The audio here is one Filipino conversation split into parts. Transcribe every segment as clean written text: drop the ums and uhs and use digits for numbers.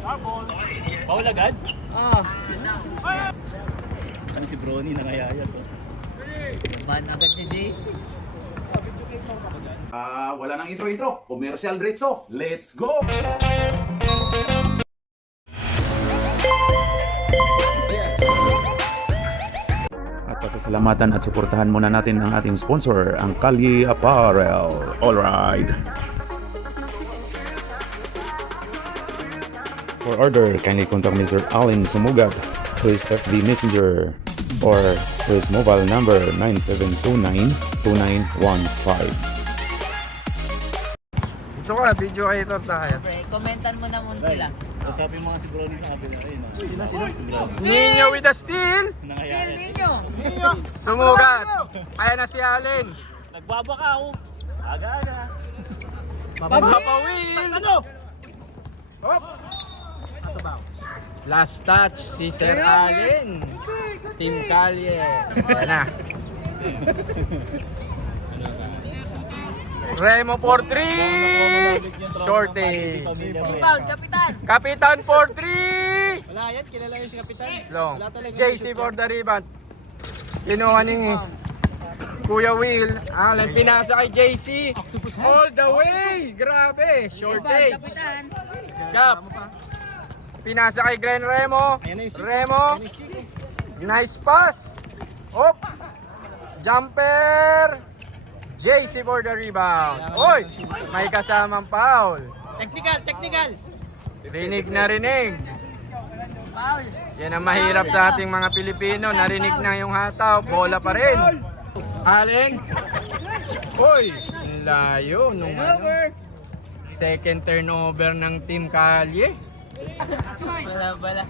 Paul agad? Ah. Ano si Brony nangayaya to? Ban agad si JC. Wala nang intro-intro. Commercial diretso. Let's go! At pasasalamatan at suportahan muna natin ang ating sponsor, ang Kalye Apparel. Alright. For order, kindly contact Mr. Allen Sumugat to his FB Messenger or to his mobile number 9729-2915. Ito ka, video kayo ito tayo. Pre, komentan mo na muna sila. Kasabi mo nga si Brony sa kabila rin. Sila? Si Brony. Nino with the steel! Nangayaya. Ninyo! Sumugat! Kaya na si Allen. Nagbabakaw. Aga-aga. Mapapawin! Ano? Hop! Last touch si Sir Allen. Team Kalye. Yan na. Remo for 3! Shortage. Rebound, kapitan! Kapitan for 3! Wala yan, kilala yun si Kapitan. Long. Wala talaga. JC for the rebound. Kinuha ni Kuya Will. Allen pinasa kay JC. All the way! Grabe! Shortage. Kapitan! Cap. Pinasa kay Glenn Remo. Ayan na yung siko. Remo. Ayan yung siko. Nice pass. Op. Jumper. JC for the rebound. Oy! May kasamang foul. Technical! Rinig na rinig. Foul! Yan ang mahirap sa ating mga Pilipino. Narinig na yung hataw. Bola pa rin. Allen. Oy! Ang layo nung ano. Second turnover ng Team Kalye. Bala.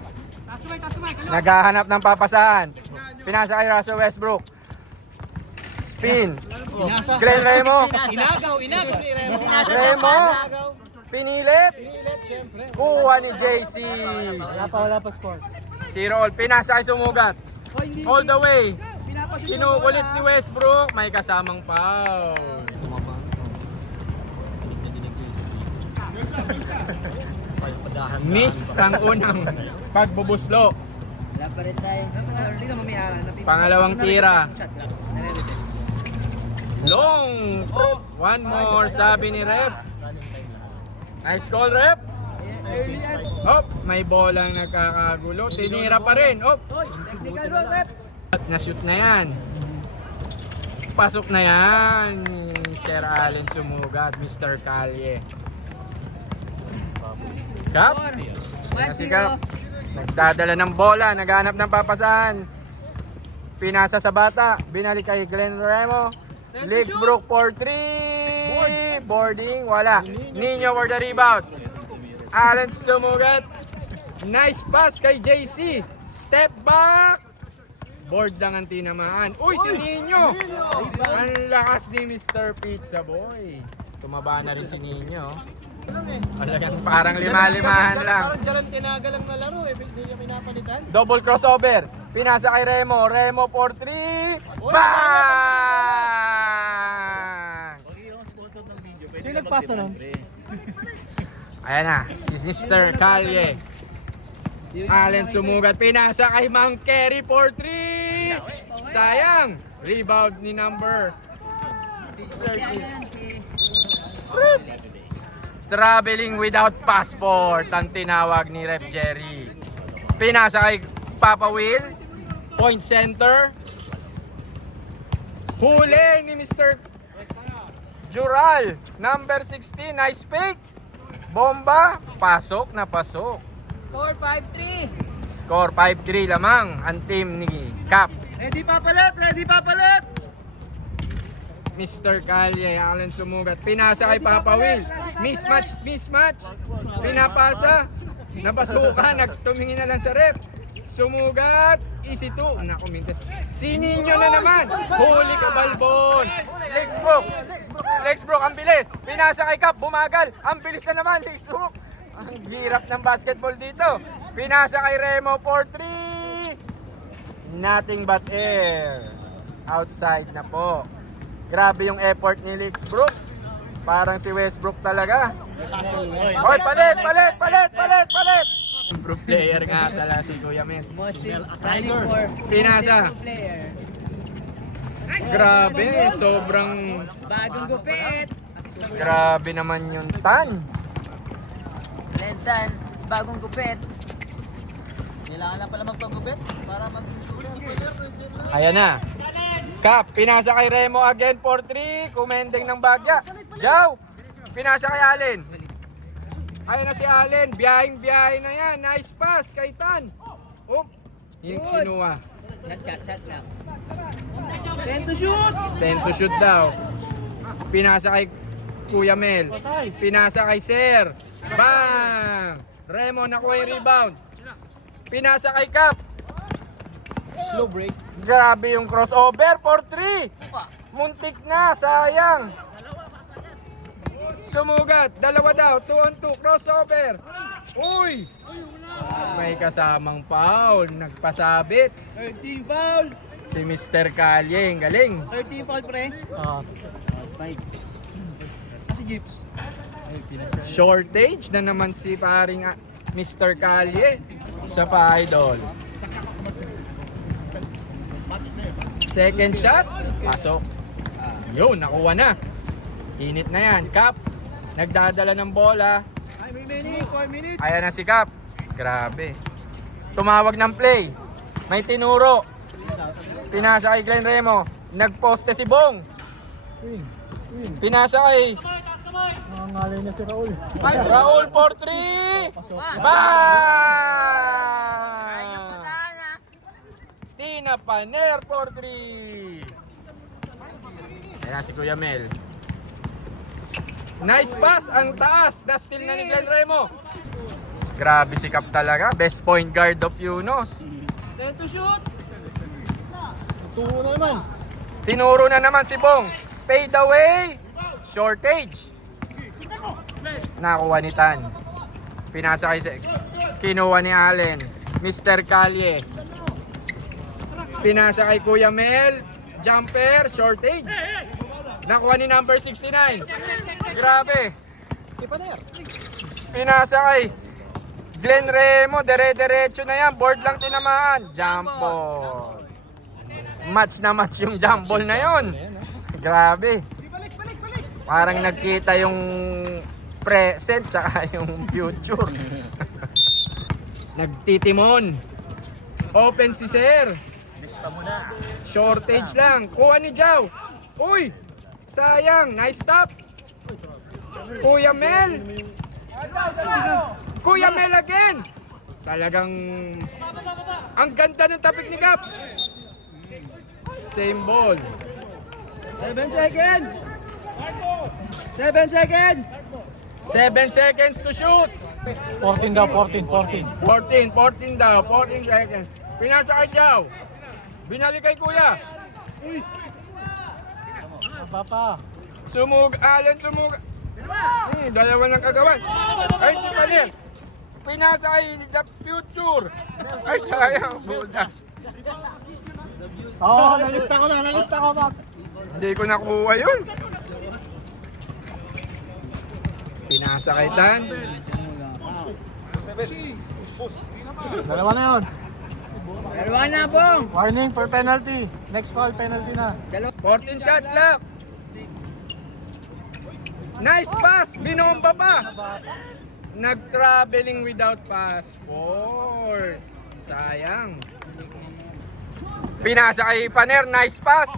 Naghahanap ng papasahan. Pinasa kay Russell Westbrook. Spin. Glenn Remo. Inagaw ni Remo. Remo. Pinilit. Pinilit, syempre. Kuha ni JC. Wala pa score. Si Roll. Pinasa kay Sumugat. All the way. Kinukulit ni Westbrook. May kasamang foul. Miss ang unang pagbubuslo. Wala pa rin tayo. Pangalawang tira. Long. One more, sabi ni Rep. Nice call, Rep. Hop, may bolang nagkakagulo. Tinira pa rin. Hop. At na-shoot na yan. Pasok na yan. Sir Allen Sumugat, Mr. Kalye. Kap. Yan si Kap. Nagdadala ng bola, naghanap ng papasahan. Pinasa sa bata, binalik kay Glenn Remo. Legsbrook for 3. Boarding, wala. Nino for the rebound. Allen Sumugat. Nice pass kay JC. Step back. Board lang ang tinamaan. Uy, si Nino. Ang lakas ni Mr. Pizza Boy. Tumaba na rin si Nino. Talagang parang lima-limahan lang. Parang dyan tinaga lang na laro eh. Hindi niya pinapalitan. Double crossover. Pinasa kay Remo. Remo for 3. Bang! Okay, yung sponsor ng video. Pwede Sino ka nagpasa nun? mag-demand, Ayan na. Si Mr. Kalye. Allen Sumugat. Pinasa kay Mang Kerry for 3. Sayang. Rebound ni number 13. Traveling without passport ang tinawag ni Rep Jerry. Pinasa kay Papa Will. Point center. Huli ni Mr. Jural. Number 16. Nice pick. Bomba. Pasok na pasok. Score 5-3! Score 5-3 lamang ang team ni Cap. Ready papalit! Mr. Kalye, Allen Sumugat. Pinasa kay Papa Will. Mismatch. Pinapasa. Nabatukan. Nagtumingin na lang sa rep. Sumugat. Easy 2. Nakumintas. Si Nino na naman. Huli ka, Balbon. Legsbrook. Ang bilis. Pinasa kay Cap. Bumagal. Ang bilis na naman. Legsbrook. Ang hirap ng basketball dito. Pinasa kay Remo for 3. Nothing but air. Outside na po. Grabe yung effort ni Legsbrook. Parang si Westbrook talaga. Oy, palit! improved player nga sa si Kuya Mel. Most running for Pinasa. player. Grabe, sobrang Bagong gupit. grabe naman yung tan. Lentan, bagong gupit. Kailangan lang pala magpagupit para maging Ayan na. Kap, pinasa kay Remo again for 3. Kumending ng bagya. Jow, pinasa kay Allen. Ayan na si Allen. Biyahing-biyahe na yan. Nice pass kay Tan. Oh, yung kinuha. Shot lang. 10 to shoot! 10 to shoot daw. Pinasa kay Kuya Mel. Pinasa kay Sir. Bang! Remo nakuha yung rebound. Pinasa kay Kap. Slow break. Grabe yung crossover for 3. Muntik na, sayang. Sumugat, dalawa daw, 2 on 2, crossover. Uy! May kasamang foul, nagpasabit. 13 foul! Si Mr. Calle, galing. 13 foul pre. Si Jeeps. Shortage na naman si paring Mr. Calle sa pa-idol. Second shot, pasok. Yun, nakuha na. Init na yan. Kap, nagdadala ng bola. 4 minutes. Ayan na si Kap. Grabe. Tumawag ng play. May tinuro. Pinasa kay Glenn Remo. Nagposte si Bong. Pinasa kay Nangangalay na si Raul. Raul for 3. Bang! Tina Paner for 3. Ayan na si Kuya Mel. Nice pass, ang taas. Na-steal na ni Glenn Remo. Grabe si Kap talaga. Best point guard of Yunos. 10 to shoot! Tungo na naman. Tinuro na naman si Bong. Fade away. Shortage. Nakuha ni Tan. Pinasa kay kinuha ni Allen. Mr. Calle. Pinasa kay Kuya Mel. Jumper. Shortage. Nakuha ni number 69. Grabe. Pinasa kay Glenn Remo. Dire-diretso na yan. Board lang tinamaan. Jump ball. Match na match yung jump ball na yun. Grabe. Parang nagkita yung present tsaka yung future. Nagtitimon. Open si Sir. Lista mo na. Shortage lang. Kuha ni Jow. Uy! Sayang. Nice stop. Kuya Mel. Kuya Mel again. Talagang ang ganda ng tapik ni Gap. Same ball. 7 seconds! 7 seconds! 7 seconds to shoot. 14 daw, 14. 14 daw. 14 seconds. Pinasa kay Jow. Binalik kay Kuya. Papa. Allen sumug. Dalawa ng kagawan. Ay, si Paner. Pinasa kay The Future. Ay, sayang. Budas. Oo, nalista ko, Pap. Hindi ko nakuha yun. Pinasa kay Tan. Dalawa na yun. Dalawa na, Bong. Warning for penalty. Next foul, penalty na. 14 shot clock. Nice pass. Binomba pa. Nag-traveling without passport. Sayang. Pinasa kay Paner. Nice pass.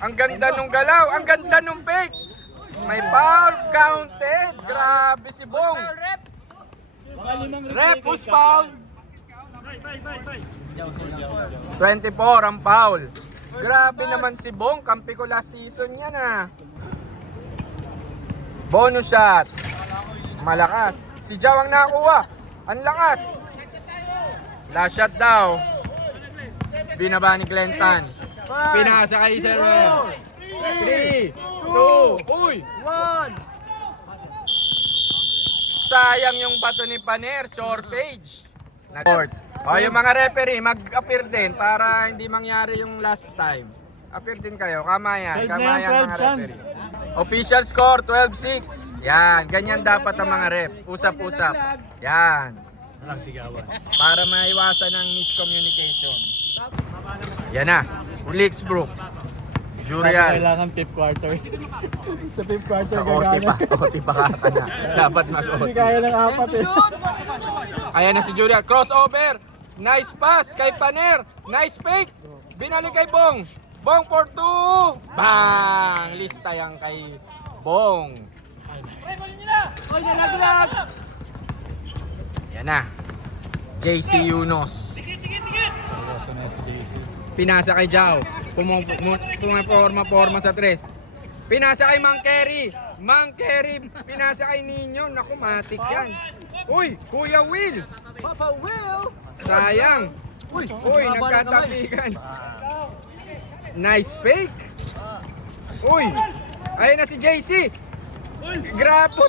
Ang ganda nung galaw. Ang ganda nung fake. May foul. Counted. Grabe si Bong. Rep, who's foul? 24 ang foul. Grabe naman si Bong. Kampi ko last season yan ah. Bonus shot. Malakas. Si Jow ang nakuha. Ang lakas. Last shot daw. Binaba ni Glentan. Pinasa kay Sir. 3, 2, uy! 1! Sayang yung bato ni Paner. Shortage. O yung mga referee, mag-appear din para hindi mangyari yung last time. Appear din kayo. Kamayan. Kamayan mga referee. Official score, 12-6. Yan. Ganyan dapat ang mga ref. Usap-usap. Yan. Walang sigawan. Para maiwasan ang miscommunication. Yan na. Lixbrook. Jurial. Kailangan fifth quarter. Sa fifth quarter Sa OT pa. OT pa ka na. Dapat mag-OT. kaya ng apat eh. Ayan na si Jurial. Crossover. Nice pass kay Paner. Nice fake. Binalik kay Bong. Bong for 2. Bang! Lista yan kay Bong. Oy, nalaglag! Yan na. JC Yunos. Seryoso na si JC. Pinasa kay Jao. Pumaporma sa 3. Pinasa kay Mang Kerry. Mang Kerry. Pinasa kay Nino. Naku, matik yan. Uy, Kuya Will. Papa Will! Sayang. Uy, Uy, nagkatapikan. Nice fake. Uy, ayun na si JC. Grabe.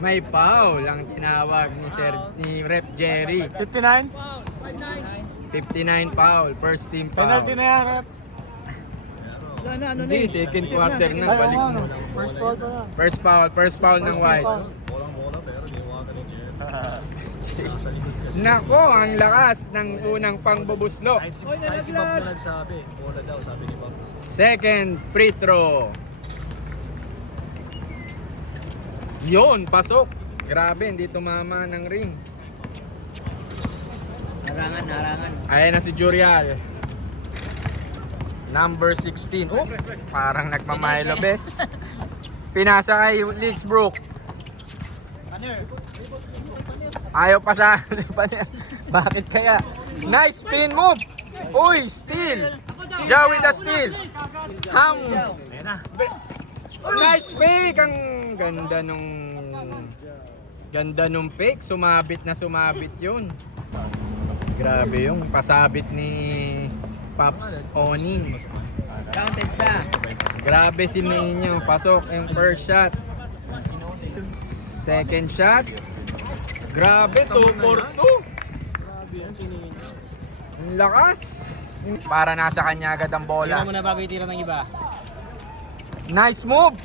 May foul ang tinawag ni Rep Jerry. 59? 59 foul, first team foul. Penalty na yan, rep. Hindi, second quarter na. Balik mo. First foul pa yan. First foul ng White. Nako, ang lakas ng unang pangbubuslo. Oy, nalaglag! nagsabi. Bola daw, sabi ni Bob. Second free throw. Yun, pasok. Grabe, hindi tumama ng ring. Harangan. Ayan na si Jurial. Number 16. Oh, parang nagmamilo bes. Pinasa kay Lixbrook. Ayaw pa sa bakit kaya? Nice spin move. Uy, steal. Joe with the steal. Ham. Nice fake. Ang ganda nung fake. Sumabit yun. Grabe yung pasabit ni Pops Oning. Counted sa. Grabe si Nino. Pasok yung first shot. Second shot. Grabe, 2 for 2. Ang lakas. Para nasa kanya agad ang bola. Mo na bago itira ng iba. Nice move.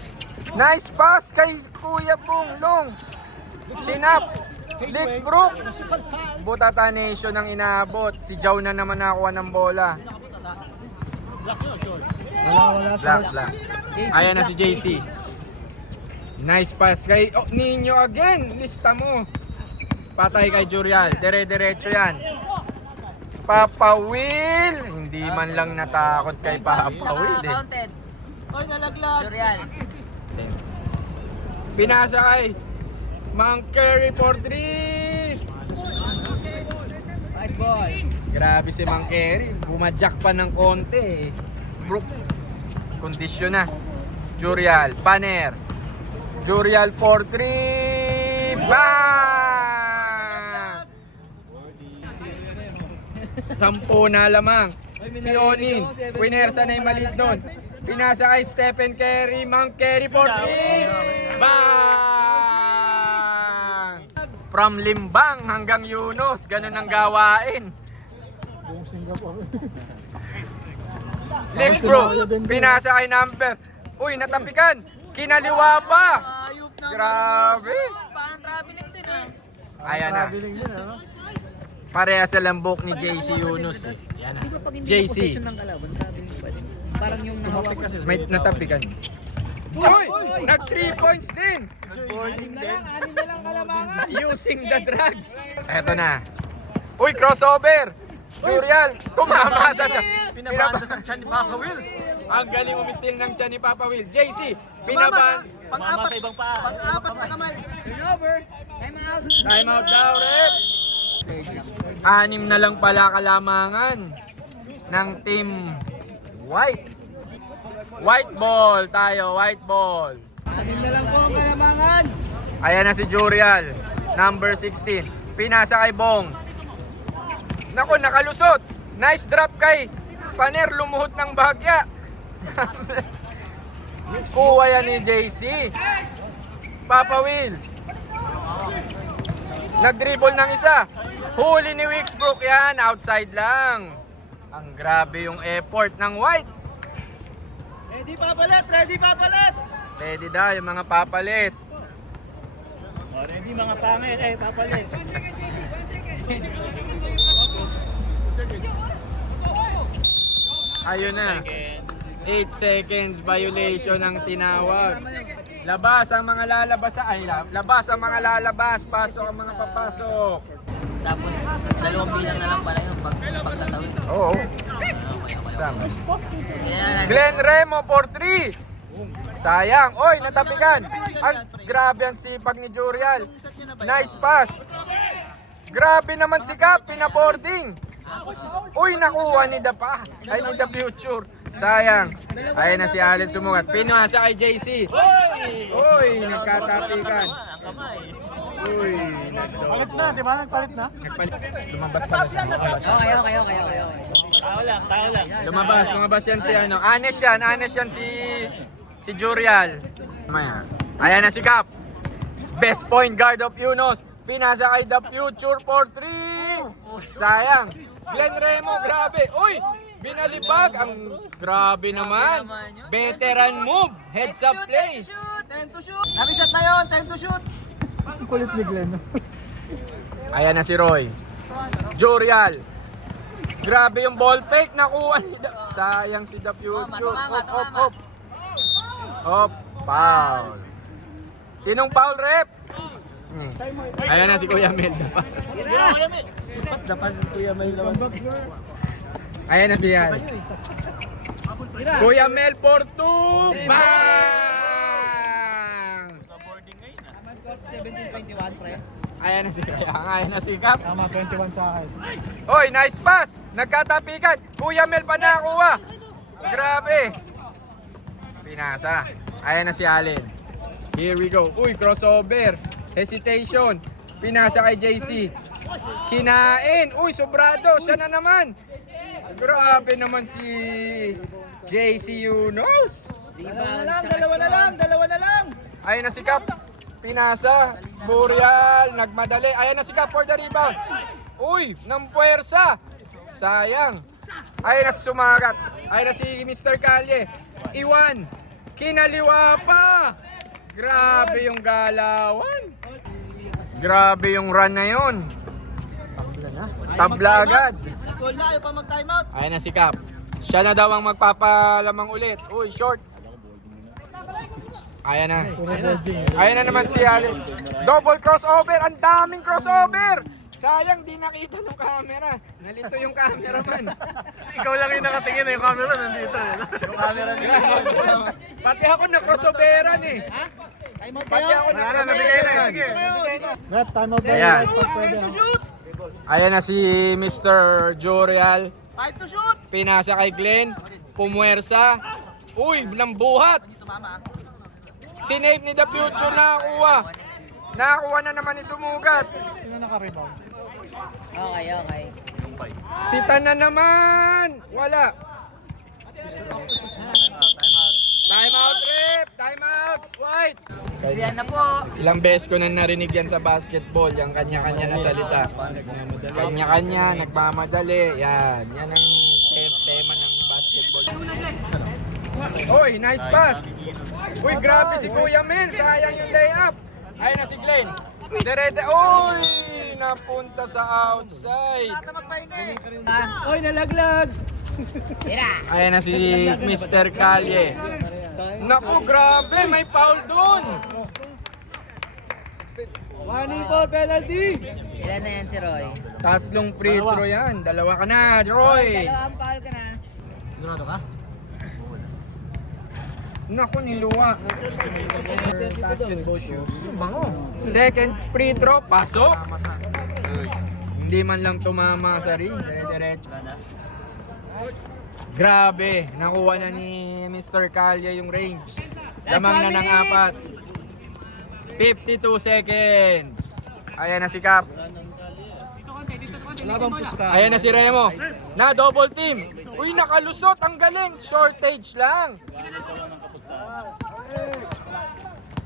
Nice pass kay Kuya Bunglong. Sinap. Lixbrook. Butata Nation ang inaabot. Si Jow na naman nakakuha ng bola. Black. Ayan na si JC. Nice pass kay Nino again. Lista mo. Patay kay Jurial. Dire-diretso yan. Papa Will. Hindi man lang natakot kay Papa Will eh. Counted. Oy, nalaglag! Jurial. Pinasa kay Mang Kerry for 3. White boys. Grabe si Mang Kerry. Bumadyak pa ng konti eh. Brook. Kondisyon na. Jurial. Paner. Jurial for 3. Bang! 10 na lamang. Si Onin. Winersa na yung maliit doon. Pinasa kay Stephen Curry. Mang Kerry for 3. Bang! From Limbang hanggang Yunos. Ganun ang gawain. Buong Singapore. Lexbro. Pinasa kay Number. Uy, natapikan. Kinaliwa pa. Ayup na. Grabe. Parang traveling din ah. Ayan na. Traveling din, ano? Pareha sa lambok ni JC Yunus. Eh. Yan na. Di ba pag hindi JC. possession ng kalaban, traveling pa din. Parang yung nahawak ko. May natapikan. Uy! Nag 3 points din! Anim na lang kalamangan! Using the drugs. Eto na. Uy, crossover! Jurial, tumama sa Pinabasa sa tiyan ni Papa Will! Ang galing umistil ng tiyan ni Papa Will. JC, pinaban. Pang-apat sa ibang paa! Pang-apat na kamay! Turnover. Time out. Time out daw, rep. 6 na lang pala kalamangan ng team White. White ball tayo, white ball. 6 na lang po ang kalamangan! Ayan na si Jurial, number 16. Pinasa kay Bong. Naku, nakalusot. Nice drop kay Paner, lumuhot ng bahagya. Kuha yan ni JC. Papa Will. Nag-dribble ng isa. Huli ni Wixbrook yan, outside lang. Ang grabe yung effort ng White. Ready papalit! Ready papalit! Pwede daw yung mga papalit. Oh, hindi mga pangit eh, papalit. Ayun na. 8 seconds violation ang tinawag. Labas ang mga lalabas. Labas ang mga lalabas. Pasok ang mga papasok. Tapos, dalawang bilang na lang pala yun pagtatawid. Oo. Sama. Glenn Remo for 3. Sayang. Oy, natapikan. Ang grabe ang sipag ni Jurial. Nice pass. Grabe naman si Cap, pinaboarding. Uy, nakuha ni The Pass. Ay, ni The Future. Sayang. Ayun na si Allen sumugat. Pinasa kay JC. Uy, nagkatapikan. Uy, Palit na, di ba? Nagpalit na? Lumabas pala siya. Okay. Tao lang. Lumabas yan si ano. Anes yan si Jurial. Maya. Ayan na si Cap. Best point guard of Yunus. Pinasa kay The Future for 3. Sayang. Glenn Remo, grabe. Uy, binalibag. Ang grabe naman. Veteran move. Heads up play. 10 to shoot. Nami-shot na yun, 10 to shoot. Ang kulit ni Glenn. Ayan na si Roy. Jurial. Grabe yung ball fake. Nakuha ni sayang si The Future. Op. Op. Foul. Sinong foul rep? Ayan na si Kuya Mel. Dapas ni Kuya Mel naman. Ayan na si Yan. Kuya Mel for 2. Bang! 17-21, pre. Ayan na si Kaya. Ayan na si Cap. Tama, 21 sa akin. Oy, nice pass! Nagkatapikan. Kuya Mel pa nakuha. Grabe. Pinasa. Ayan na si Allen. Here we go. Uy, crossover. Hesitation. Pinasa kay JC. Kinain. Uy, sobrado. Siya na naman. Grabe naman si JC Yunus. Dalawa na lang. Ayan na si Cap. Pinasa. Burial. Nagmadali. Ayan na si Cap for the rebound. Uy, ng puwersa. Sayang. Ayan na si Sumagat. Ayan na si Mr. Calye. Iwan. Kinaliwa pa. Grabe yung galawan. Grabe yung run na yun. Tabla agad. Goal na, ayaw pa mag-time out. Ayan na si Cap. Siya na daw ang magpapalamang ulit. Uy, short. Ayan na. Ayan na naman si Allen. Double crossover. Ang daming crossover. Sayang, di nakita ng camera. Nalito yung cameraman. Ikaw lang yung nakatingin na yung camera nandito. Yung camera nila. Pati ako na crossoveran eh. Time out Pati kayo. ako na Nabigay na. crossoveran. Sige. Rep, time out Ayan. 10 to shoot. Ayan na si Mr. Jurial. 5 to shoot. Pinasa kay Glenn. Pumuwersa. Uy, lambuhat. Dito mama. Sinave ni The Future nakakuha. Nakakuha na naman ni Sumugat. Sino naka-rebound? Okay. Sita na naman. Wala. Time out, rep. Time out. White. Siyan na po. Ilang beses ko na narinig yan sa basketball. Yung kanya-kanya na salita. Kanya-kanya, nagmamadali. Yan. Yan ang tema ng basketball. Uy, nice pass. Uy, grabe si Kuya Mel. Sayang yung layup. Ayun na si Glenn. Derete. Uy, napunta sa outside. Oy, nalaglag! Ayun na si Mr. Calye. Naku, grabe. May foul dun. 1-4 penalty! Ilan na yan si Roy? Tatlong free throw yan. Dalawa ka na, Roy. Dalawang foul ka na. Sigurado ka? Naku, niluwa. Basketball shoes. Bango. Second free throw, pasok. Hindi man lang tumama sa ring. Dire-diretso. Grabe. Nakuha na ni Mr. Calye yung range. Lamang na ng 4. 52 seconds. Ayan na si Cap. Labang pusta. Ayan na si Remo. Na double team. Uy, nakalusot. Ang galing. Shortage lang.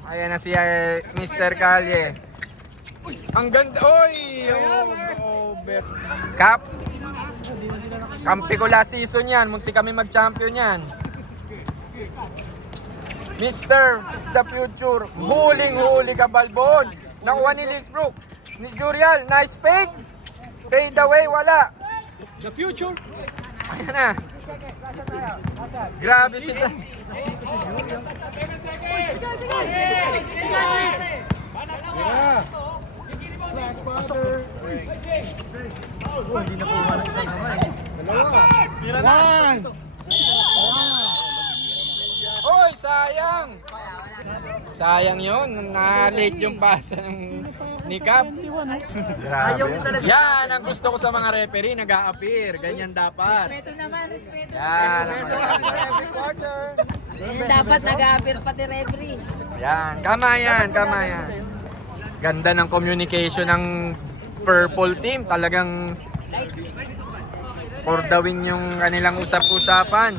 Ayan na si Mr. Calye. Ang ganda. Uy! Over. Cap. Kampi ko last season yan. Munti kami mag-champion yan. Mr. The Future. Huling-huli ka, Balbon. Nakuha ni Licksbrook. Ni Jurial, nice fake. Fade away, wala. The future. Ayan na. Grabe si Oh, hindi nakuha ng isang kamay. Dalawa. Oy, sayang. Sayang yun. Na-late yung pasa ng ni Cap. Grabe. Yan ang gusto ko sa mga referee. Nag-a-appear. Ganyan dapat. Respeto naman, respeto. Yan. Ganyan dapat nag-a-appear pati referee. Yan. Tama yan. Tama yan. Ganda ng communication ng Purple Team. Talagang for the win yung kanilang usap-usapan.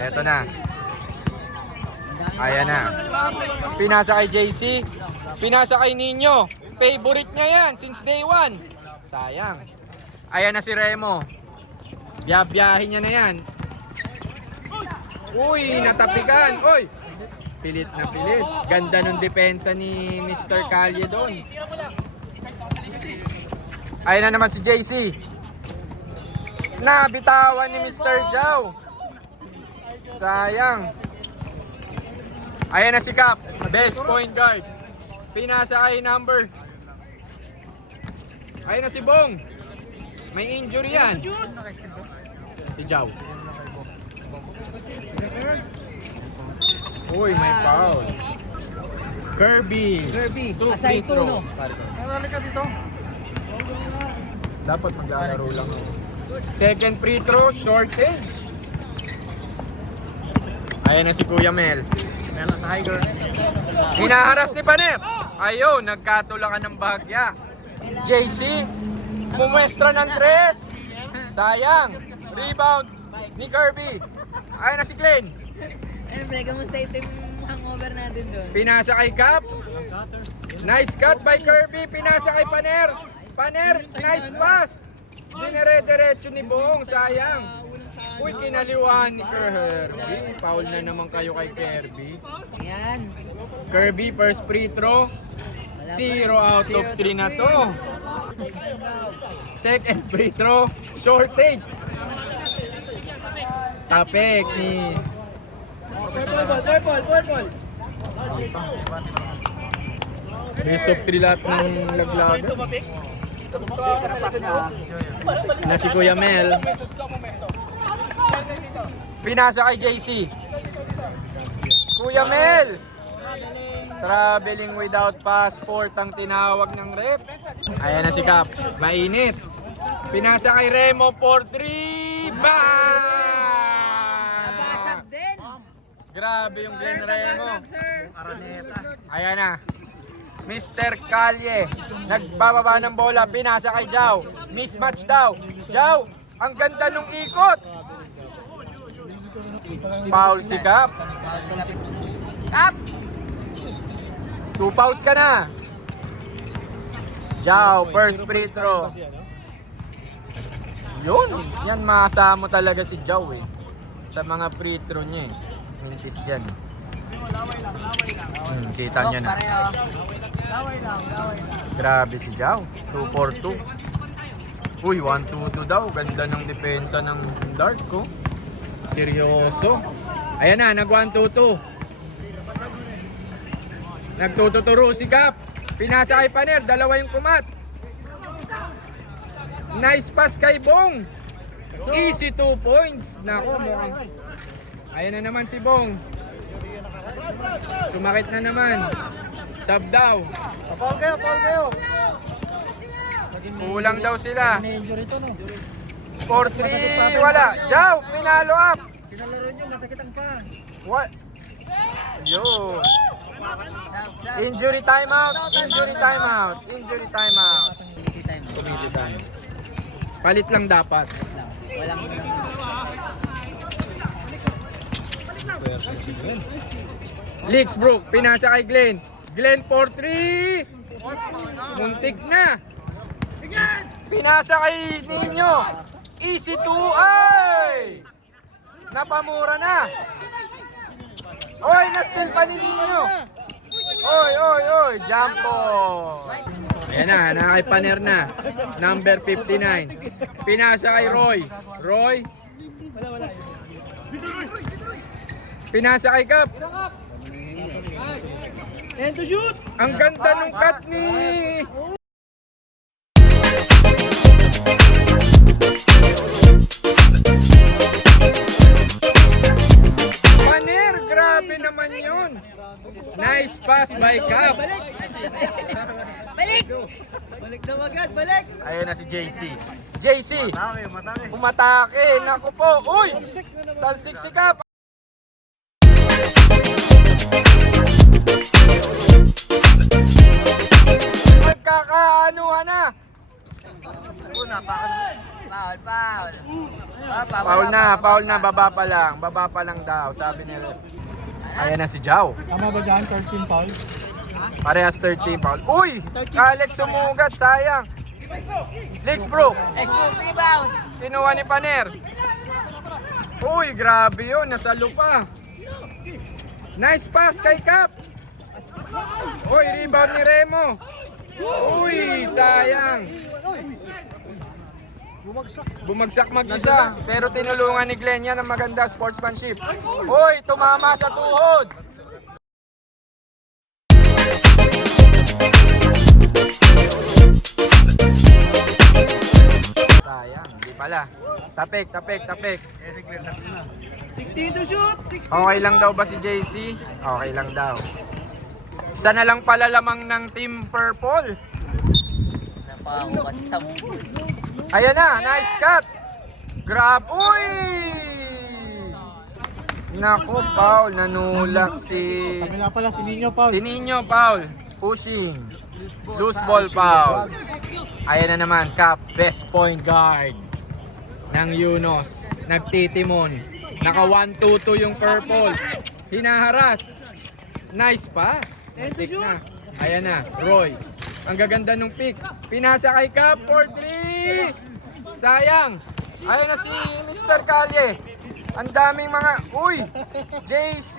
Eto na. Ayan na. Pinasa kay JC. Pinasa kay Nino. Favorite niya yan since day one. Sayang. Ayan na si Remo. Biyabiyahin niya na yan. Uy, natapikan. Uy. Pilit na pilit. Ganda ng depensa ni Mr. Calye doon. Ayan na naman si JC. Nabitawan ni Mr. Jao. Sayang. Ayan na si Cap. Best point guard. Pinasa kay number. Ayan na si Bong. May injury yan. Si Jao. Uy, may foul. Kirby. Two free Aside to, no? throw. Halika dito. Dapat maglalaro lang. Second free throw, shortage. Ayan na si Kuya Mel. Tiger. Hinaharas ni Paner. Ayun, nagkatulakan ng bahagya. JC, mumuestra ng tres. Sayang. Rebound ni Kirby. Ayan na si Glenn. Ano, pre, kamusta yung hangover natin doon? Pinasa kay Cap. Nice cut by Kirby. Pinasa kay Paner. Paner, nice pass. Dinere-diretso ni Bong. Sayang. Uy, kinaliwan ni Kirby. Foul na naman kayo kay Kirby. Yan. Kirby, first free throw. 0 out of 3 na to. Second free throw, shortage. Tapek ni... Purple. Base of 3 lahat ng laglaga. Na si Kuya Mel. Pinasa kay JC. Kuya Mel! Traveling without passport ang tinawag ng rep. Ayan na si Cap. Mainit. Pinasa kay Remo for 3. Bang! Basag din. Grabe yung Glenn Remo. Basag, sir. Ayan na. Mr. Calye. Nagbababa ng bola. Pinasa kay Jao. Mismatch daw. Jao, ang ganda nung ikot. Foul si Cap. Cap! 2 fouls ka na. Jao, first free throw. Yun. Yan, masama talaga si Jao eh. Sa mga free throw niya eh. Mintis yan eh. Kita niya na. Grabe si Jao. 2-4-2. Uy, 1-2-2 daw. Ganda ng depensa ng Dart ko. Seryoso. Ayan na, nag-1-2-2. Nagtututuro si Cap. Pinasa kay Paner. Dalawa yung kumat. Nice pass kay Bong. Easy 2 points. Nako, mukhang. Ayan na naman si Bong. Sumakit na naman. Sub daw. Foul kayo. Kulang daw sila. May injury to, no? 4-3. Wala. Jao, pinalo up. Kinalaro nyo, masakit ang pa. What? Yun. Injury timeout. Injury timeout. Injury timeout. Committee time. Palit lang dapat. Walang Licksbrook, pinasa kay Glenn. Glenn 4-3. Muntik na. Pinasa kay Nino. Easy 2. Ay! Napamura na. Oy, na-steal pa ni Nino. Oy, jump ball. Ayan na kay Paner na. Number 59. Pinasa kay Roy. Roy. Pinasa kay Cap. And to shoot! Ang ganda nung cut ni... Paner, grabe naman yun. Nice pass by Cap. Balik! Balik daw agad, balik! Ayun na si JC. JC, Matake. umatake. Naku po. Uy! Talsik si Cap. Magkakaanuhan na. Foul. Foul na. Baba pa lang daw, sabi nila. Ayan na si Jao. Tama ba dyan? 13 foul? Parehas 13 foul. Uy! Alex sumugat, sayang. Legs bro. X-Book, rebound! Kinuha ni Paner. Uy, grabe yun. Nasa lupa. Nice pass kay Cap. Uy, rebound ni Remo. Uy, sayang. Bumagsak mag-isa. Pero tinulungan ni Glenn yan ng maganda sportsmanship. Uy, tumama sa tuhod. Sayang, hindi pala. Tapik. 16 to shoot! 16! Okay lang daw ba si JC? Okay lang daw. Isa na lang pala lamang ng Team Purple. Napaho kasi sa mundo. Ayan na, nice cut. Grab. Uy! Naku, foul. Nanulak si... Kabila pala si Nino foul. Si Nino, foul. Pushing. Loose ball foul. Ayan na naman, Cap. Best point guard ng Yunus. Nagtitimon. Naka 1-2-2 yung purple. Hinaharas. Nice pass. Pick na. Ayan na, Roy. Ang gaganda nung pick. Pinasa kay Cap for 3. Sayang. Ayan na si Mr. Calye. Ang daming mga... Uy! JC!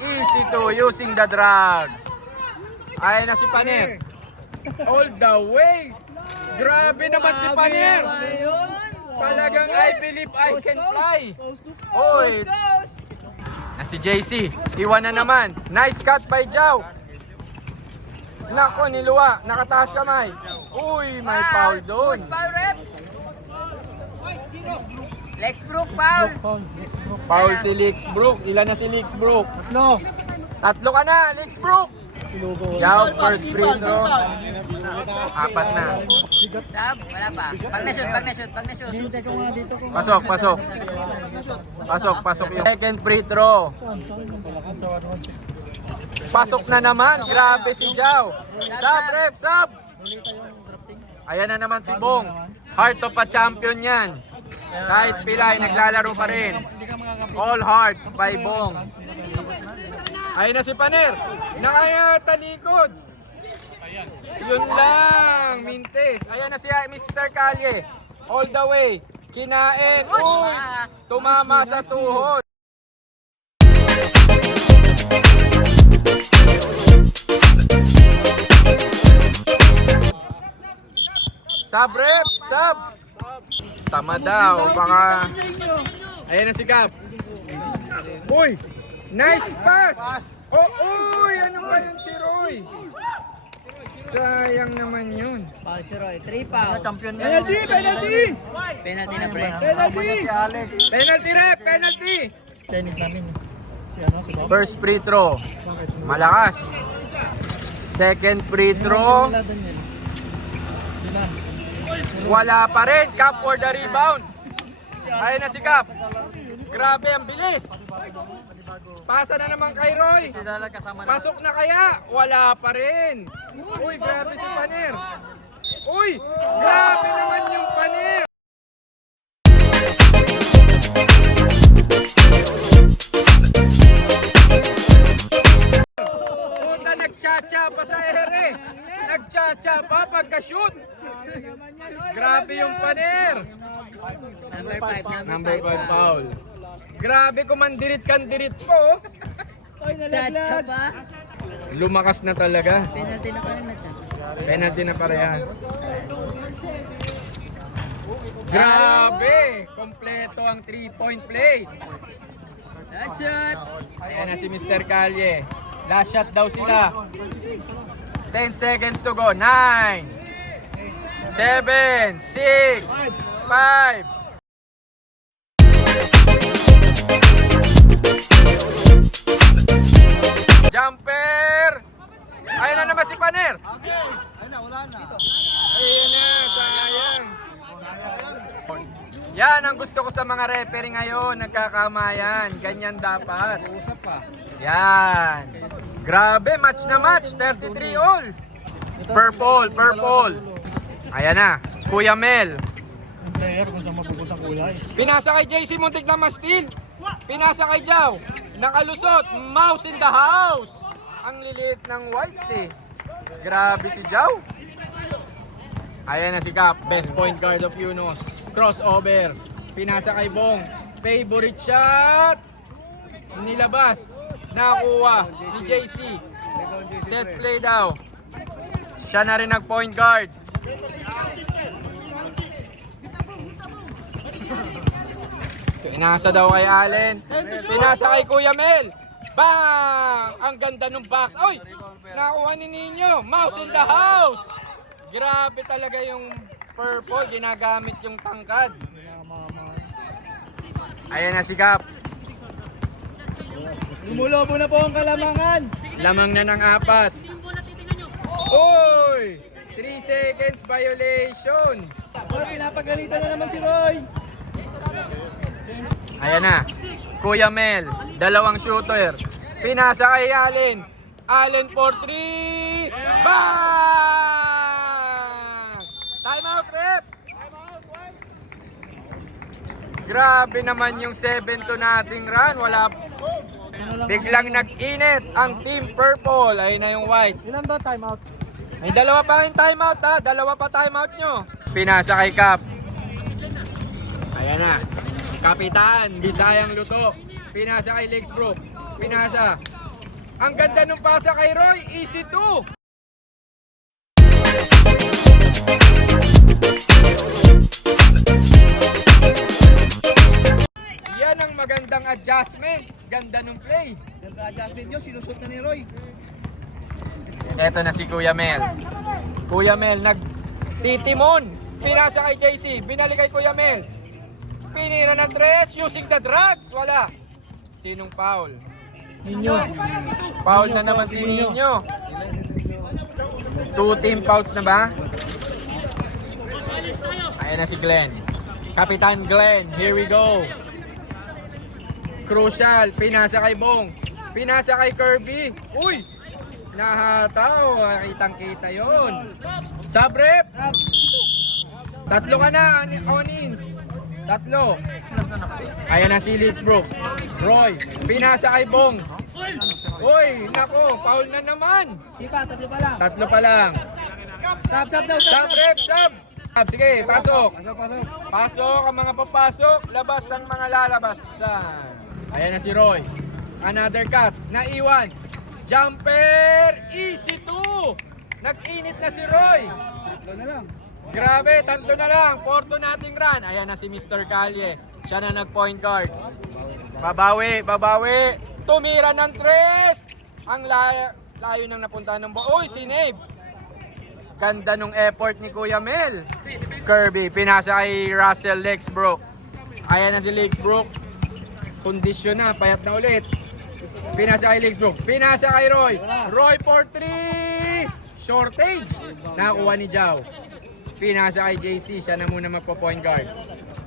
Easy to using the drugs. Ayan na si Paner. All the way. Grabe naman si Paner. Talagang I believe I can fly. Oy. Na si JC. Iwan na naman. Nice cut by Jao. Nako, niluwa. Nakataas kamay. Uy, may foul doon. Foul rep! Lexbrook, foul! Foul si Lixbrook. Ilan na si Lixbrook? Tatlo ka na, Lixbrook. Jao, first free throw. Apat na. Sab, wala pa. Pag na-shoot. Pasok yung second free throw. Pasok na naman. Grabe si Jao. Sub. Ayan na naman si Bong. Heart of a champion yan. Kahit pilay, naglalaro pa rin. All heart by Bong. Ayan na si Paner. Nakayatalikod. Yun lang. Mintes. Ayan na si Mr. Calye. All the way. Kinain. Uy! Tumama sa tuhod. Sub. Tama daw. Baka... Ayan na si Cap. Uy! Nice pass! Uy! Ano ba yun si Roy? Sayang naman yun. Foul si Roy, 3 foul. Penalty! Penalty na press. Penalty! Chinese namin. Si Bob. First free throw. Malakas. Second free throw. Wala pa rin. Cap for the rebound. Ayun na si Cap. Grabe, ang bilis. Pasa na naman kay Roy. Pasok na kaya? Wala pa rin. Uy, grabe si Paner. Uy, grabe naman yung Paner. Puta, nagchacha pa sa ere. Nagchacha pa pagka-shoot. Grabe yung Paner. Number 5 foul. Grabe, kumandirit-kandirit po. Ay, Chacha nalaglag. ba? Lumakas na talaga. Penalty na kanina dyan. Penalty na parehas. Grabe! Kompleto ang 3-point play. Last shot! Ayan na si Mr. Calye. Last shot daw sila. 10 seconds to go. 9, 7, 6, 5. Jumper! Ayun na naman si Paner. Ayun na, sayang. Yan ang gusto ko sa mga referee ngayon, nagkakamayan. Ganyan dapat. Yan. Grabe, match na match. 33 all. Purple. Ayan na, Kuya Mel. Player kung saan mapupunta kulay. Pinasa kay JC, muntik na ma-steal. Pinasa kay Jao. Nakalusot, mouse in the house. Ang liliit ng white eh. Grabe si Jao. Ayan na si Cap, best point guard of Yunus. Crossover. Pinasa kay Bong. Favorite shot. Nilabas. Nakuha ni JC. Set play daw. Siya na rin nag-point guard. Pinasa daw kay Allen. Pinasa kay Kuya Mel. Bang! Ang ganda ng box. Oy! Nakuha ni Ninyo. Mouse in the house. Grabe talaga yung purple. Ginagamit yung tangkad. Ayan na si Cap. Lumulobo na po ang kalamangan. Lamang na ng 4. Oy! 3 seconds violation. Pinapagalitan na naman si Roy. Ayan na. Kuya Mel, dalawang shooter. Pinasa kay Allen. Allen for 3. Bang! Time out, rep. Grabe naman yung 7-2 nating run. Wala. Biglang nag-init ang Team Purple. Ayun na yung white. Ilan ba timeout? May dalawa pa rin timeout ha. Dalawa pa timeout nyo. Pinasa kay Cap. Ayan na. Kapitan, Bisayang Luto. Pinasa kay Lexbrook. Pinasa. Ang ganda nung pasa kay Roy. Easy 2. Yan ang magandang adjustment. Ganda nung play. Ganda adjustment nyo, sinusot na ni Roy. Eto na si Kuya Mel. Kuya Mel nagtitimon. Pinasa kay JC. Binalik kay Kuya Mel. Pinira ng 3 using the drugs. Wala. Sinong foul? Ninyo. Foul na naman si Ninyo. 2 team fouls na ba? Ayan na si Glenn. Kapitan Glenn. Here we go. Crucial. Pinasa kay Bong. Pinasa kay Kirby. Uy! Nahataw. Kitang-kita yun. Subrep. Tatlo ka na, Onins. Tatlo. Ayan na si Lexbrook. Roy. Pinasa kay Bong. Uy, nako. Foul na naman. Tatlo pa lang. Tatlo pa lang. Sub daw, Sub, rep, sub. Sige, pasok. Pasok ang mga papasok. Labas ang mga lalabasan. Ayan na si Roy. Another cut. Naiwan. Jumper. Easy 2. Nag-init na si Roy. Grabe, tatlo na lang. Porto nating run. Ayan na si Mr. Calye. Siya na nag-point guard. Babawi. Tumira ng 3. Ang layo nang napuntahan ng Uy, si Nave. Ganda nung effort ni Kuya Mel. Kirby, pinasa kay Russell Lexbrook. Ayan na si Lexbrook. Kondisyon na, payat na ulit. Pinasa kay Lexbrook. Pinasa kay Roy. Roy for 3. Shortage. Nakuha ni Jao. Pinasa kay JC. Siya na muna magpo-point guard.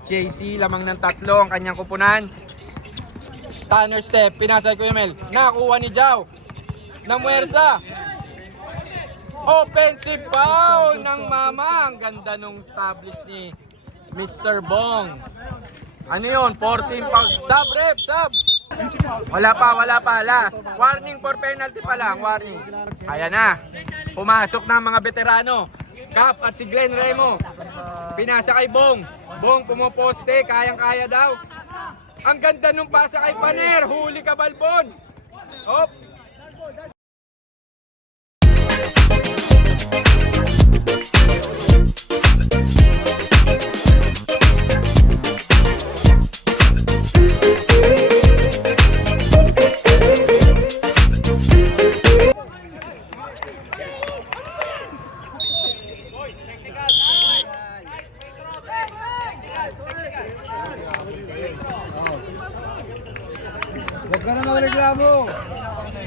JC, lamang ng 3 ang kanyang kupunan. Stunner step. Pinasa kay Kuya Mel. Nakuha ni Jao. Namuwersa. Offensive foul ng Mama. Ang ganda nung establish ni Mr. Bong. Ano yun? 14 foul. Sub, rep, sub. Wala pa. Last. Warning for penalty pa lang. Warning. Ayan na. Pumasok na ang mga veterano. Cap at si Glenn Remo. Pinasa kay Bong. Bong pumoposte. Kayang-kaya daw. Ang ganda nung pasa kay Paner. Huli ka, Balbon. Op.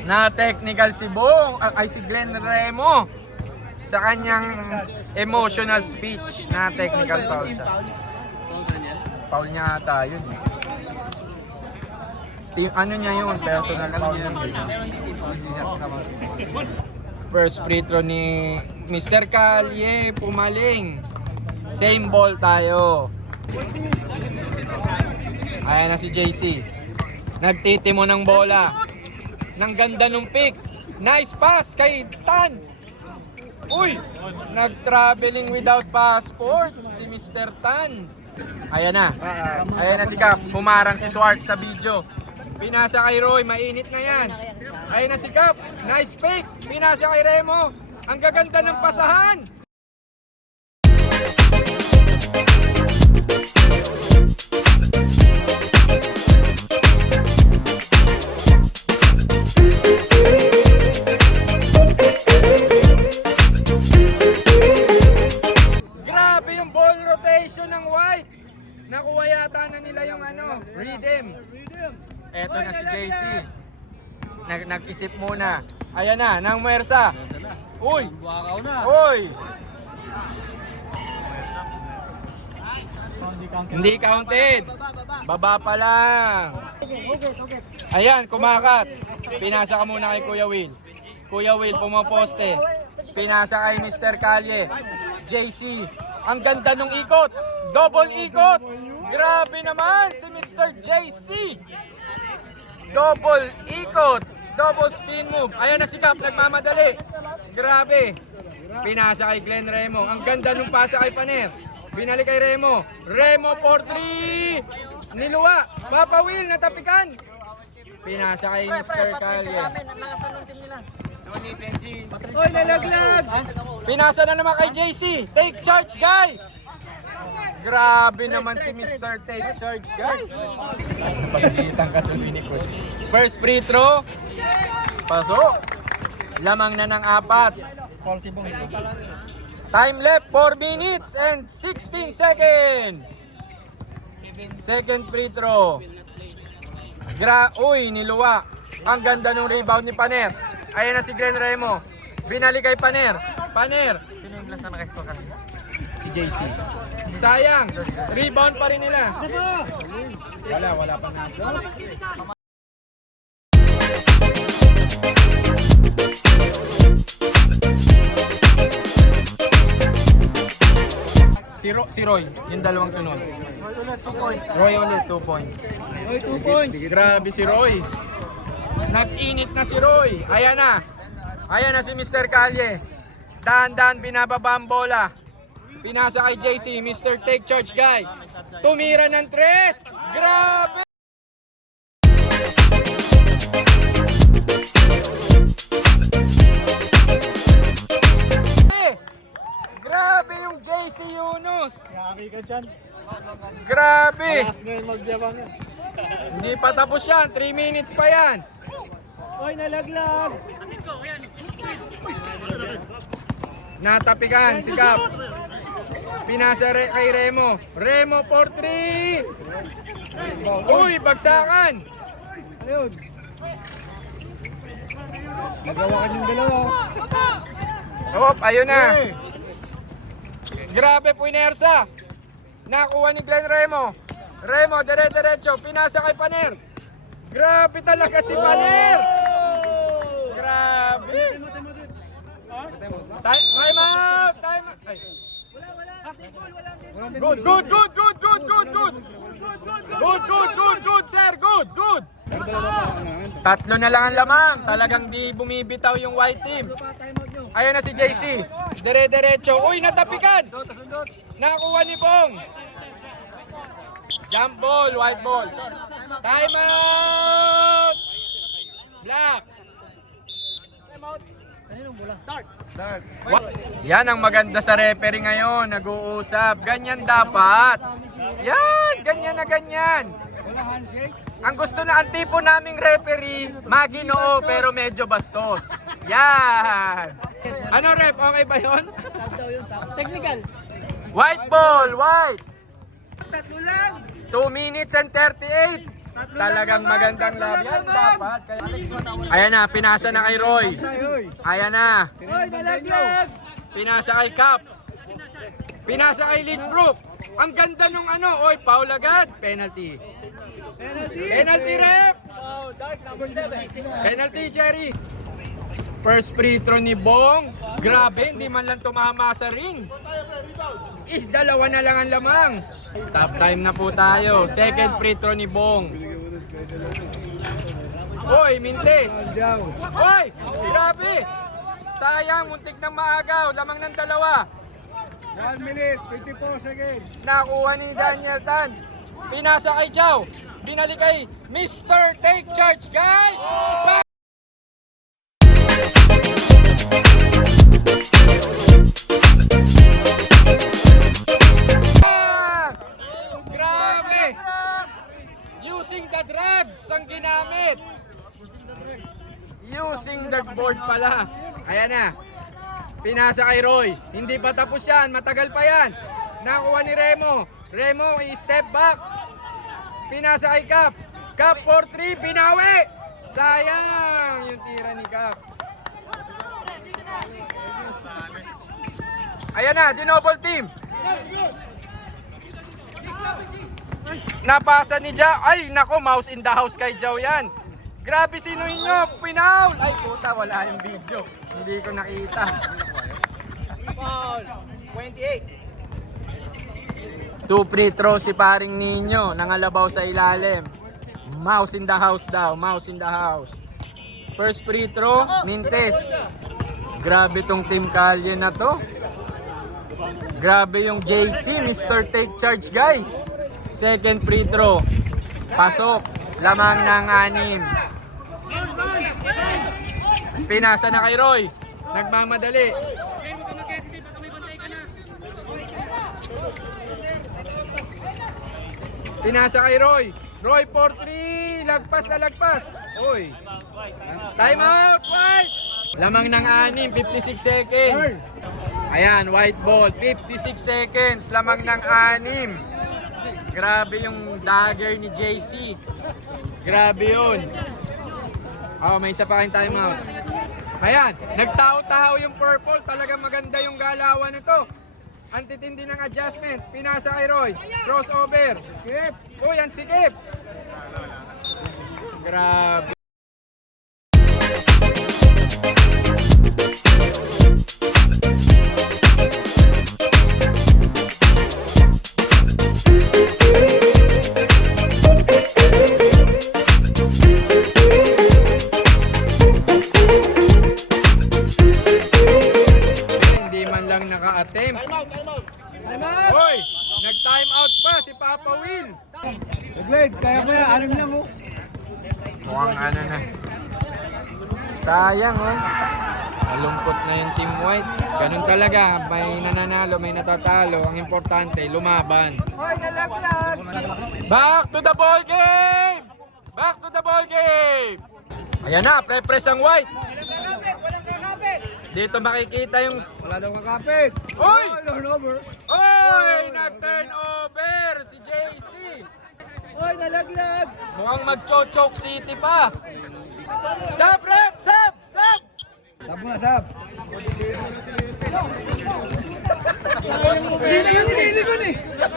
Na technical si Bong, ay si Glenn Remo sa kanyang emotional speech na technical foul siya. Foul niya ata yun. Ano niya yun? Personal foul niya. First free throw ni Mr. Calye, pumaling. Same ball tayo. Ayan na si JC. Nagtitimo ng bola. Nang ganda nung pick. Nice pass kay Tan. Uy! Nag-traveling without passport si Mr. Tan. Ayan na. Ayan na si Cap. Humarang si Swart sa video. Pinasa kay Roy. Mainit na yan. Ayan na si Cap. Nice pick. Pinasa kay Remo. Ang gaganda ng pasahan. Grabe yung ball rotation ng White. Nakuha yata na nila yung rhythm. Eto na si JC. Nag-isip muna. Ayan na, nang Muersa. Uy! Uy! Hindi counted. Baba pa lang. Ayan, kumakat. Pinasa ka muna kay Kuya Will. Kuya Will, pumaposte. Pinasa kay Mr. Calye. JC. Ang ganda nung ikot. Double ikot. Grabe naman si Mr. JC. Double ikot. Double spin move. Ayan na si Cap, nagmamadali. Grabe. Pinasa kay Glenn Remo. Ang ganda nung pasa kay Paner. Binalik kay Remo. Remo for 3. Niluwa. Papa Will, natapikan. Pinasa kay Mr. Calye. Oy, lalaglag! Pinasa na naman kay JC. Take charge, guy! Grabe naman si Mr. Take charge, guy. Pagkitang katuloy ni Kurt. First free throw. Pasok. Lamang na ng 4. Time left, 4 minutes and 16 seconds. Second free throw. Uy, niluwa. Ang ganda ng rebound ni Paner. Ayan na si Glenn Remo. Binalik kay Paner. Paner. Sino yung last na naka-score kanina? Si JC. Sayang. Rebound pa rin nila. Wala pang naka-score. Si Roy, yung dalawang sunod. Roy ulit, 2 points. Oy, 2 points. Grabe si Roy. Nag-init na si Roy. Ayan na. Ayan na si Mr. Calye. Dahan-dahan binababa ang bola. Pinasa kay JC, Mr. Take Charge guy. Tumira ng 3. Grabe! Grabe yung JC Yunus. Yari ka dyan. Grabe. Malas ngayon magyabang yan. Hindi pa tapos yan. 3 minutes pa yan. Oy, nalaglag! Natapikan si Cap. Pinasa kay Remo. Remo for 3. Uy, bagsakan. Ano yun? Magawakan yung dalawa. Hop, ayun na. Grabe, Puinersa. Nakuha ni Glenn Remo. Remo, dire-diretso. Pinasa kay Paner. Grabe talaga si Paner. Grabe. Time out. Time out. Ay. Good, good, good, good, good, good, good. Good, good, good, good, sir. Good, good. Tatlo na lang ang lamang. Talagang di bumibitaw yung white team. Ayan na si JC. Dire-diretso. Uy, natapikan. Nakuha ni Bong. Jump ball, white ball. Time out. Black. Yan ang maganda sa referee ngayon. Nag-uusap. Ganyan dapat. Yan, ganyan na ganyan. Ang gusto na ang tipo naming referee, maginoo pero medyo bastos. Yan. Ano rep? Okay ba yun? Technical. White ball, white. Tatlo lang. 2 minutes and 38. Talagang magandang love yan. Dapat. Ayan na, pinasa na kay Roy. Ayan na. Hoy, nalaglag! Pinasa kay Cap. Pinasa kay Lichbrook. Ang ganda nung ano. Oy, foul agad. Penalty. Penalty ref. Oh, dark number 7. Penalty, Jerry. First free throw ni Bong. Grabe, hindi man lang tumama sa ring. Dalawa na lang ang lamang. Stop time na po tayo. Second free throw ni Bong. Oy, Mintes. Oy, grabe. Sayang, muntik ng maagaw. Lamang ng dalawa. 1 minute, 54 seconds. Nakuha ni Daniel Tan. Pinasa kay Chow. Binalik kay Mr. Take Charge Guy. Grabe! Using the drugs ang ginamit. Using the board pala. Ayan na. Pinasa kay Roy. Hindi pa tapos yan. Matagal pa yan. Nakuha ni Remo. Remo, i-step back. Pinasa kay Cap. Cap for 3. Pinawi. Sayang yung tira ni Cap. Ayan na. Dinouble team. Napasa ni Jao. Ay, nako, mouse in the house kay Jao yan. Grabe, sinuhin nyo. Pinaul. Ay, puta, wala yung video. Hindi ko nakita. Foul. 28. 2 free throw si paring Ninyo. Nangalabaw sa ilalim. Mouse in the house daw. Mouse in the house. First free throw, Mintes. Grabe tong Team Calye na to. Grabe yung JC, Mr. Take Charge Guy. Second free throw. Pasok. Lamang ng 6. Pinasa na kay Roy. Nagmamadali. Pinasa kay Roy. Roy for 3. Lagpas na lagpas. Uy. Time out. White. Lamang ng 6. 56 seconds. Ayan, white ball. 56 seconds. Lamang ng 6. Grabe yung dagger ni JC. Grabe yun. Oh, may isa pa kayong time out. Ayan, nagtao-tao yung purple. Talagang maganda yung galawan nito. Antitindi ng adjustment. Pinasa kay Roy. Crossover. Skip. Uy, ang sikip. Grabe. Hindi man lang naka-attempt. Hoy, nag-time out pa si Papa Will. Glade, kaya mo yan. Anim na mo. Mukhang ano na. Sayang oh. Malungkot na yung Team White. Ganun talaga. May nananalo, may natatalo. Ang importante, lumaban. Hoy, nalaglag. Back to the ball game! Back to the ball game! Ayan na, pre-press ang White. Walang kakapit. Dito makikita yung... Wala daw kakapit. Uy! Turnover. Oy! Nag-turn over si JC. Hoy, nalaglag. Mukhang mag-choke City pa. Sab, rep! Sab! Sab! Sab mo na, sab. Hindi na yan, iniilikon eh. Let's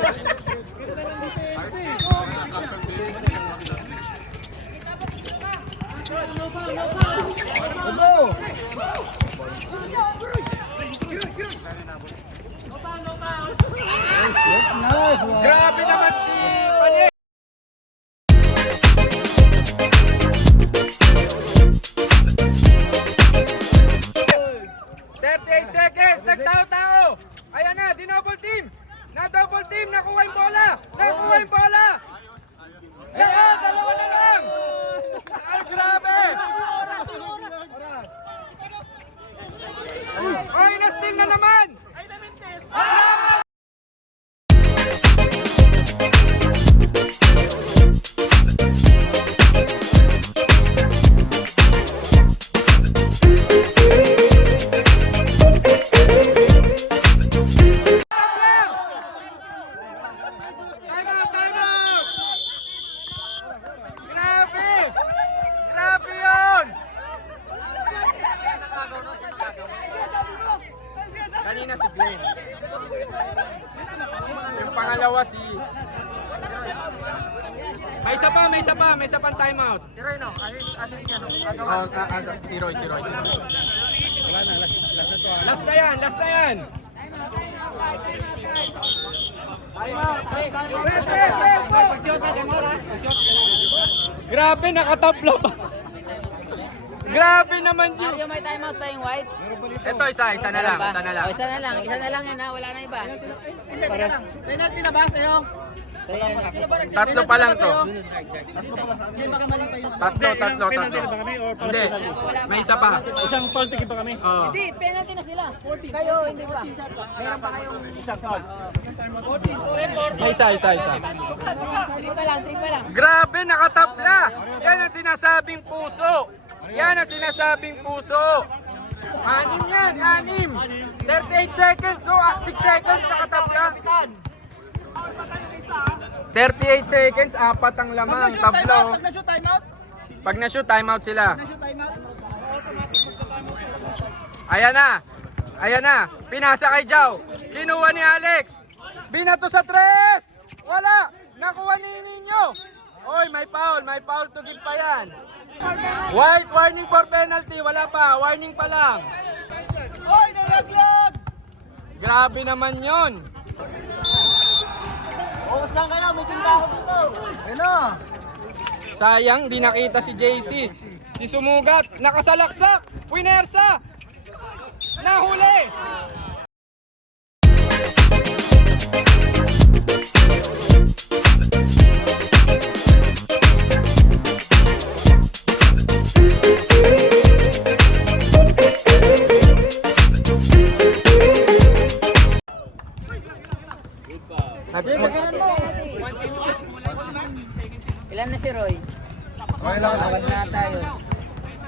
go! Nice one. Grabe naman si Pane. Seconds, nagtao-tao. Ayan na, dinouble team. Na-double team, nakuha yung bola. Nakuha yung bola. Dalawa na lang. Ay, grabe. Oy, na-steal na naman. Salamat. Time out! Yung pangalawa si... May isa pang timeout. Si Roy, no? Assist niya, no? Oh, si Roy. Wala na, last na to. Last na yan. Grabe, nakatabla pa. Grabe naman yun. Mario, may timeout pa yung white? Ito, isa na lang. O, isa na lang yan ha, wala na iba. Penalty na ba sa'yo? Tatlo pa lang to. Hindi baka mali pa yung... Tatlo. Penalty na ba kami or Hindi, may isa pa. Isang foul tigil pa kami? Oh. Hindi, penalty na sila. Kayo, hindi pa. Meron pa kayong... Isang foul. May isa. 3 pa lang. Grabe, nakatabla. Yan ang sinasabing puso. Anim yan. 38 seconds. So, 6 seconds nakatabla. 38 seconds, 4 ang lamang. Tablo. Pag na-shoot timeout? Pag na-shoot, timeout sila. Na-shoot timeout? Ayan na. Pinasa kay Jao. Kinuha ni Alex. Binato sa 3. Wala. Nakuha ni Ninyo. Oy, may foul. May foul to give pa yan. White, warning for penalty. Wala pa. Warning pa lang. Hoy, nalaglag! Grabe naman yun. Oras lang kaya, may tinda ako dito. Sayang, di nakita si JC. Si Sumugat, nakasalaksak. Puinersa. Nahuli. Ilan na si Roy? Tawag na tayo.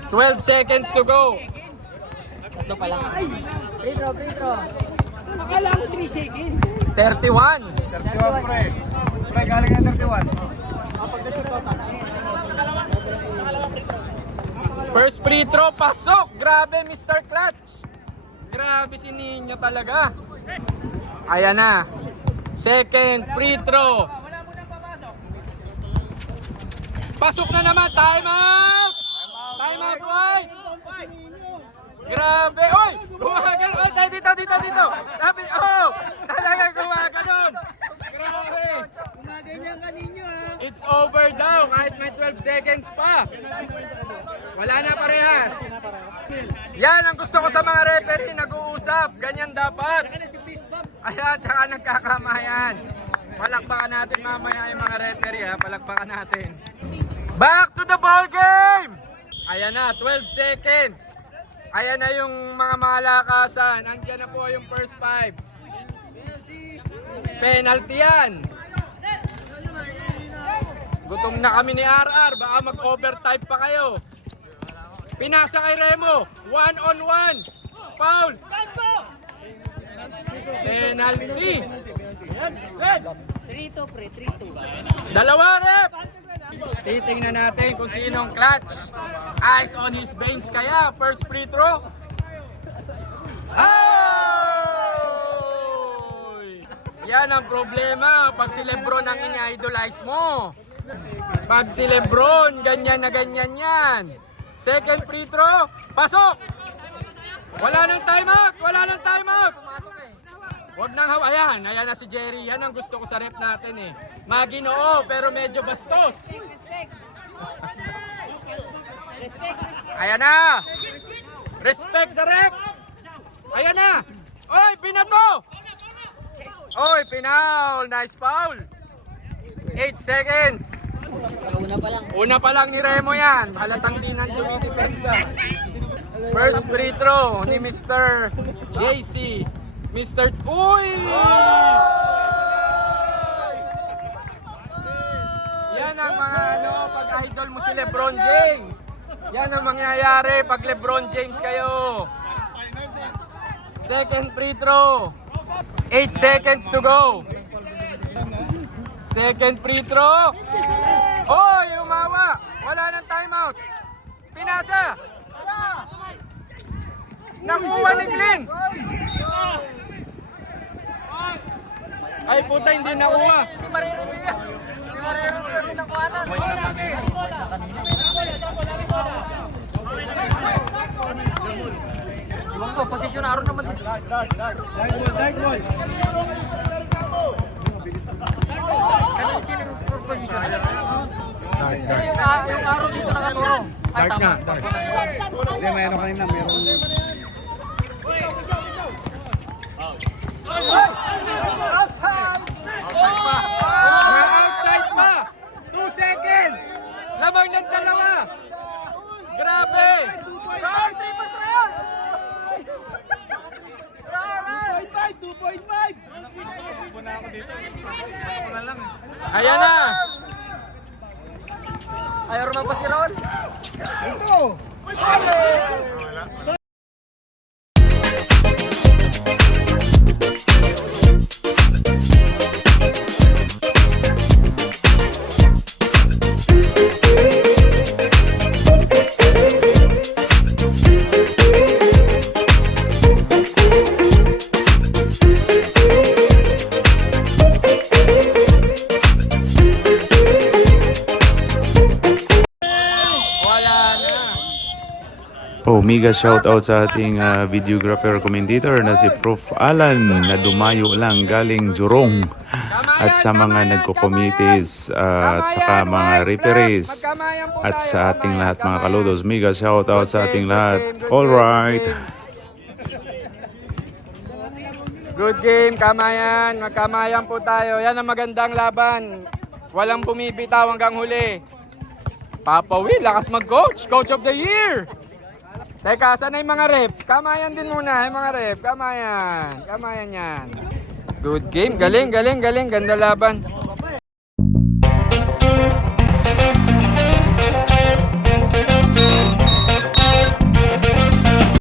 12 seconds to go. Tatlo pa lang. Free throw. Akala ko 3 seconds. 31. 31 pre. Pre, galing na 31. First free throw, pasok. Grabe, Mr. Clutch. Grabe si Ninyo talaga. Ayan na. Second free throw. Pasok na naman. Time out, White. Grabe. Oy, gumagan. Oy, tayo dito. Sabi, talaga gumaganon. Grabe. Gumaganyan ka ninyo ha. It's over daw kahit may 12 seconds pa. Wala na parehas. Yan ang gusto ko sa mga referee, nag-uusap. Ganyan dapat. Ayan, tsaka nagkakamayan. Palakpakan natin mamaya yung mga referee ha. Palakpakan natin. Back to the ball game! Ayan na, 12 seconds. Ayan na yung mga malakasan. Andiyan na po yung first 5. Penalty yan. Gutom na kami ni RR. Baka mag-overtime pa kayo. Pinasa kay Remo. 1-on-1. Foul. Penalty. 3-2 pre, 3-2. Dalawa rep. Titingnan natin kung sinong clutch. Eyes on his veins kaya. First free throw. Oh! Yan ang problema pag si Lebron ang ini-idolize mo. Pag si Lebron, ganyan na ganyan yan. Second free throw. Pasok! Wala nang timeout! Huwag nang hawayan. Ayan na si Jerry. Yan ang gusto ko sa rep natin eh. Maginoo pero medyo bastos. Ayan na. Respect the rep. Ayan na. Oy, binato. Oy, pinaul. Nice foul. 8 seconds. Una pa lang ni Remo yan. Halatang di nang dumidepensa. First free throw ni Mr. JC. Mr. Uy! Yan ang mga pag idol mo si Lebron James. Yan ang mangyayari pag Lebron James kayo. Second free throw. 8 seconds to go. Second free throw. Oy, umawa. Wala nang timeout. Pinasa. Nakuha ni Glenn. Ay, puta, hindi nakuha. Hindi marireview yan. Hindi marireview yan ng kuhanan. Iwan ko, posisyonaro naman din. Kanina sila yung position. Pero yung araw dito nakaturo. Ay, Start tama. na. Hindi, mayroon kanina, mayroon. Mga outside pa. 2 seconds. Lamang ng dalawa. Grabe. Ay, 3 points na yan! 2.5! Ayan na. Ayaw naman pa si Raul. Wala na. Oh, mega shoutout sa ating videographer commentator na si Prof. Alan na dumayo lang galing Jurong at sa mga nagko-committees at saka mga referees at sa ating lahat mga kaludos. Mega shoutout sa ating lahat. All right. Good game, kamayan. Magkamayan po tayo. Yan ang magandang laban. Walang bumibitaw hanggang huli. Papa Will, lakas mag-coach. Coach of the year. Teka, saan na yung mga rep? Kamayan din muna, yung mga rep. Kamayan. Kamayan yan. Good game. Galing, galing, galing. Ganda laban.